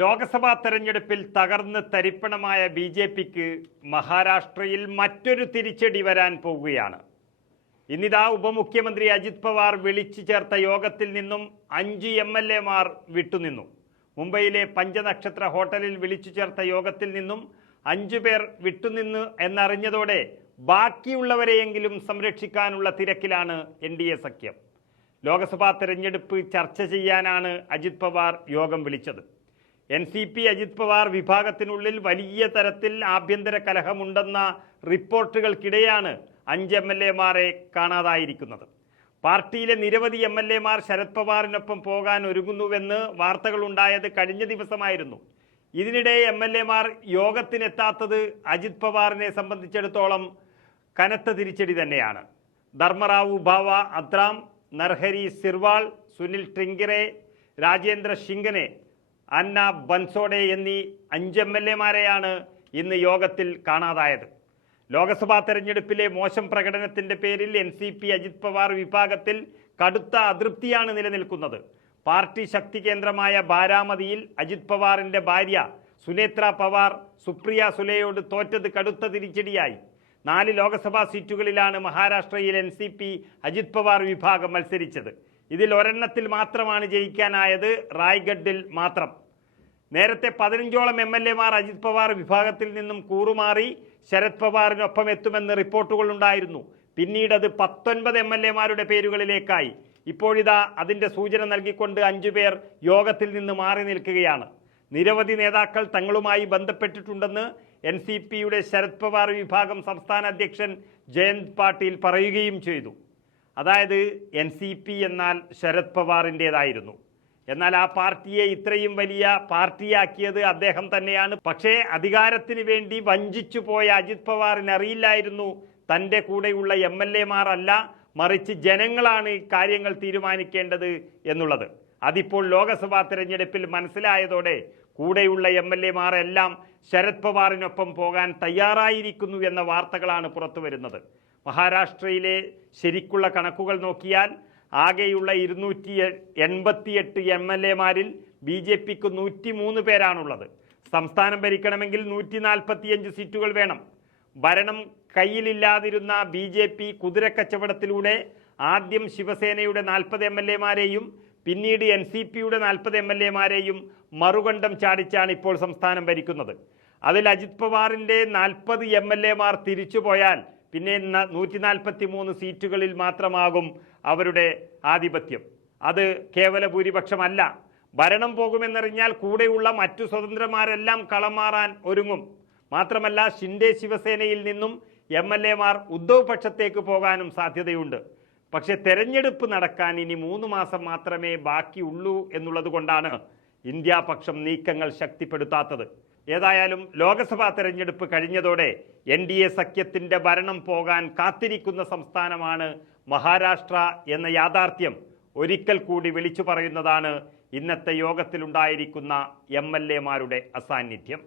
ലോക്സഭാ തെരഞ്ഞെടുപ്പിൽ തകർന്ന് തരിപ്പണമായ B J പിക്ക് മഹാരാഷ്ട്രയിൽ മറ്റൊരു തിരിച്ചടി വരാൻ പോകുകയാണ് ഇന്നിതാ ഉപമുഖ്യമന്ത്രി അജിത് പവാർ വിളിച്ചു ചേർത്ത യോഗത്തിൽ നിന്നും അഞ്ച് എം എൽ എമാർ വിട്ടുനിന്നു. മുംബൈയിലെ പഞ്ചനക്ഷത്ര ഹോട്ടലിൽ വിളിച്ചു ചേർത്ത യോഗത്തിൽ നിന്നും അഞ്ചു പേർ വിട്ടുനിന്ന് എന്നറിഞ്ഞതോടെ ബാക്കിയുള്ളവരെയെങ്കിലും സംരക്ഷിക്കാനുള്ള തിരക്കിലാണ് എൻ ഡി എ സഖ്യം. ലോക്സഭാ തെരഞ്ഞെടുപ്പ് ചർച്ച ചെയ്യാനാണ് അജിത് പവാർ യോഗം വിളിച്ചത്. N C P Ajit Pawar വിഭാഗത്തിനുള്ളിൽ വലിയ തരത്തിൽ ആഭ്യന്തര കലഹമുണ്ടെന്ന റിപ്പോർട്ടുകൾക്കിടെയാണ് അഞ്ച് എം എൽ എമാരെ കാണാതായിരിക്കുന്നത്. പാർട്ടിയിലെ നിരവധി എം എൽ എമാർ ശരത് പവാറിനൊപ്പം പോകാൻ ഒരുങ്ങുന്നുവെന്ന് വാർത്തകളുണ്ടായത് കഴിഞ്ഞ ദിവസമായിരുന്നു. ഇതിനിടെ എം എൽ എമാർ യോഗത്തിനെത്താത്തത് അജിത് പവാറിനെ സംബന്ധിച്ചിടത്തോളം കനത്ത തിരിച്ചടി തന്നെയാണ്. ധർമ്മറാവു ഭാവ അദ്രാം നർഹരി സിർവാൾ സുനിൽ ട്രിങ്കിറെ രാജേന്ദ്ര ശിങ്കനെ അന്ന ബൻസോഡെ എന്നീ അഞ്ച് എം എൽ എമാരെയാണ് ഇന്ന് യോഗത്തിൽ കാണാതായത്. ലോക്സഭാ തെരഞ്ഞെടുപ്പിലെ മോശം പ്രകടനത്തിന്റെ പേരിൽ N C P Ajit Pawar വിഭാഗത്തിൽ കടുത്ത അതൃപ്തിയാണ് നിലനിൽക്കുന്നത്. പാർട്ടി ശക്തി കേന്ദ്രമായ ബാരാമതിയിൽ അജിത് പവാറിന്റെ ഭാര്യ സുനേത്ര പവാർ സുപ്രിയ സുലെയോട് തോറ്റത് കടുത്ത തിരിച്ചടിയായി. നാല് ലോക്സഭാ സീറ്റുകളിലാണ് മഹാരാഷ്ട്രയിൽ N C P Ajit Pawar വിഭാഗം മത്സരിച്ചത്. ഇതിൽ ഒരെണ്ണത്തിൽ മാത്രമാണ് ജയിക്കാനായത് റായ്ഗഡിൽ മാത്രം. നേരത്തെ പതിനഞ്ചോളം എം എൽ എമാർ അജിത് പവാർ വിഭാഗത്തിൽ നിന്നും കൂറുമാറി ശരത് പവാറിനൊപ്പം എത്തുമെന്ന് റിപ്പോർട്ടുകളുണ്ടായിരുന്നു. പിന്നീട് അത് പത്തൊൻപത് എം എൽ എമാരുടെ പേരുകളിലേക്കായി. ഇപ്പോഴിതാ അതിന്റെ സൂചന നൽകിക്കൊണ്ട് അഞ്ചുപേർ യോഗത്തിൽ നിന്ന് മാറി നിൽക്കുകയാണ്. നിരവധി നേതാക്കൾ തങ്ങളുമായി ബന്ധപ്പെട്ടിട്ടുണ്ടെന്ന് എൻ സി പിയുടെ ശരത് പവാർ വിഭാഗം സംസ്ഥാന അധ്യക്ഷൻ ജയന്ത് പാട്ടീൽ പറയുകയും ചെയ്തു. അതായത് എൻ സി പി എന്നാൽ ശരത് പവാറിന്റെതായിരുന്നു എന്നാൽ ആ പാർട്ടിയെ ഇത്രയും വലിയ പാർട്ടിയാക്കിയത് അദ്ദേഹം തന്നെയാണ്. പക്ഷേ അധികാരത്തിന് വേണ്ടി വഞ്ചിച്ചു പോയ അജിത് പവാറിന് അറിയില്ലായിരുന്നു. തന്റെ കൂടെയുള്ള എം എൽ എമാരല്ല മറിച്ച് ജനങ്ങളാണ് കാര്യങ്ങൾ തീരുമാനിക്കേണ്ടത് എന്നുള്ളത്. അതിപ്പോൾ ലോക്സഭാ തിരഞ്ഞെടുപ്പിൽ മനസ്സിലായതോടെ കൂടെയുള്ള എം എൽ എമാരെല്ലാം ശരത് പവാറിനൊപ്പം പോകാൻ തയ്യാറായിരിക്കുന്നു എന്ന വാർത്തകളാണ് പുറത്തു വരുന്നത് മഹാരാഷ്ട്രയിലെ ശരിക്കുള്ള കണക്കുകൾ നോക്കിയാൽ ആകെയുള്ള ഇരുന്നൂറ്റി എൺപത്തിയെട്ട് എം എൽ എമാരിൽ ബി ജെ പിക്ക് നൂറ്റി മൂന്ന് പേരാണുള്ളത്. സംസ്ഥാനം ഭരിക്കണമെങ്കിൽ നൂറ്റി നാൽപ്പത്തിയഞ്ച് സീറ്റുകൾ വേണം. ഭരണം കയ്യിലില്ലാതിരുന്ന ബി ജെ പി കുതിരക്കച്ചവടത്തിലൂടെ ആദ്യം ശിവസേനയുടെ നാൽപ്പത് എം എൽ എമാരെയും പിന്നീട് എൻ സി പിയുടെ നാൽപ്പത് എം എൽ എമാരെയും മറുകണ്ഠം ചാടിച്ചാണ് ഇപ്പോൾ സംസ്ഥാനം ഭരിക്കുന്നത്. അതിൽ അജിത് പവാറിന്റെ നാൽപ്പത് എം എൽ എമാർ തിരിച്ചുപോയാൽ പിന്നെ നൂറ്റി നാൽപ്പത്തി മൂന്ന് സീറ്റുകളിൽ മാത്രമാകും അവരുടെ ആധിപത്യം. അത് കേവല ഭൂരിപക്ഷമല്ല. ഭരണം പോകുമെന്നറിഞ്ഞാൽ കൂടെയുള്ള മറ്റു സ്വതന്ത്രമാരെല്ലാം കളമാറാൻ ഒരുങ്ങും. മാത്രമല്ല ഷിൻഡെ ശിവസേനയിൽ നിന്നും എം എൽ എമാർ ഉദ്ധവ് പക്ഷത്തേക്ക് പോകാനും സാധ്യതയുണ്ട്. പക്ഷെ തെരഞ്ഞെടുപ്പ് നടക്കാൻ ഇനി മൂന്ന് മാസം മാത്രമേ ബാക്കിയുള്ളൂ എന്നുള്ളത് കൊണ്ടാണ് ഇന്ത്യാപക്ഷം നീക്കങ്ങൾ ശക്തിപ്പെടുത്താത്തത്. ഏതായാലും ലോക്സഭാ തെരഞ്ഞെടുപ്പ് കഴിഞ്ഞതോടെ എൻ ഡി എ സഖ്യത്തിന്റെ ഭരണം പോകാൻ കാത്തിരിക്കുന്ന സംസ്ഥാനമാണ് മഹാരാഷ്ട്ര എന്ന യാഥാർത്ഥ്യം ഒരിക്കൽ കൂടി വിളിച്ചു പറയുന്നതാണ് ഇന്നത്തെ യോഗത്തിലുണ്ടായിരിക്കുന്ന എം എൽ എമാരുടെ അസാന്നിധ്യം.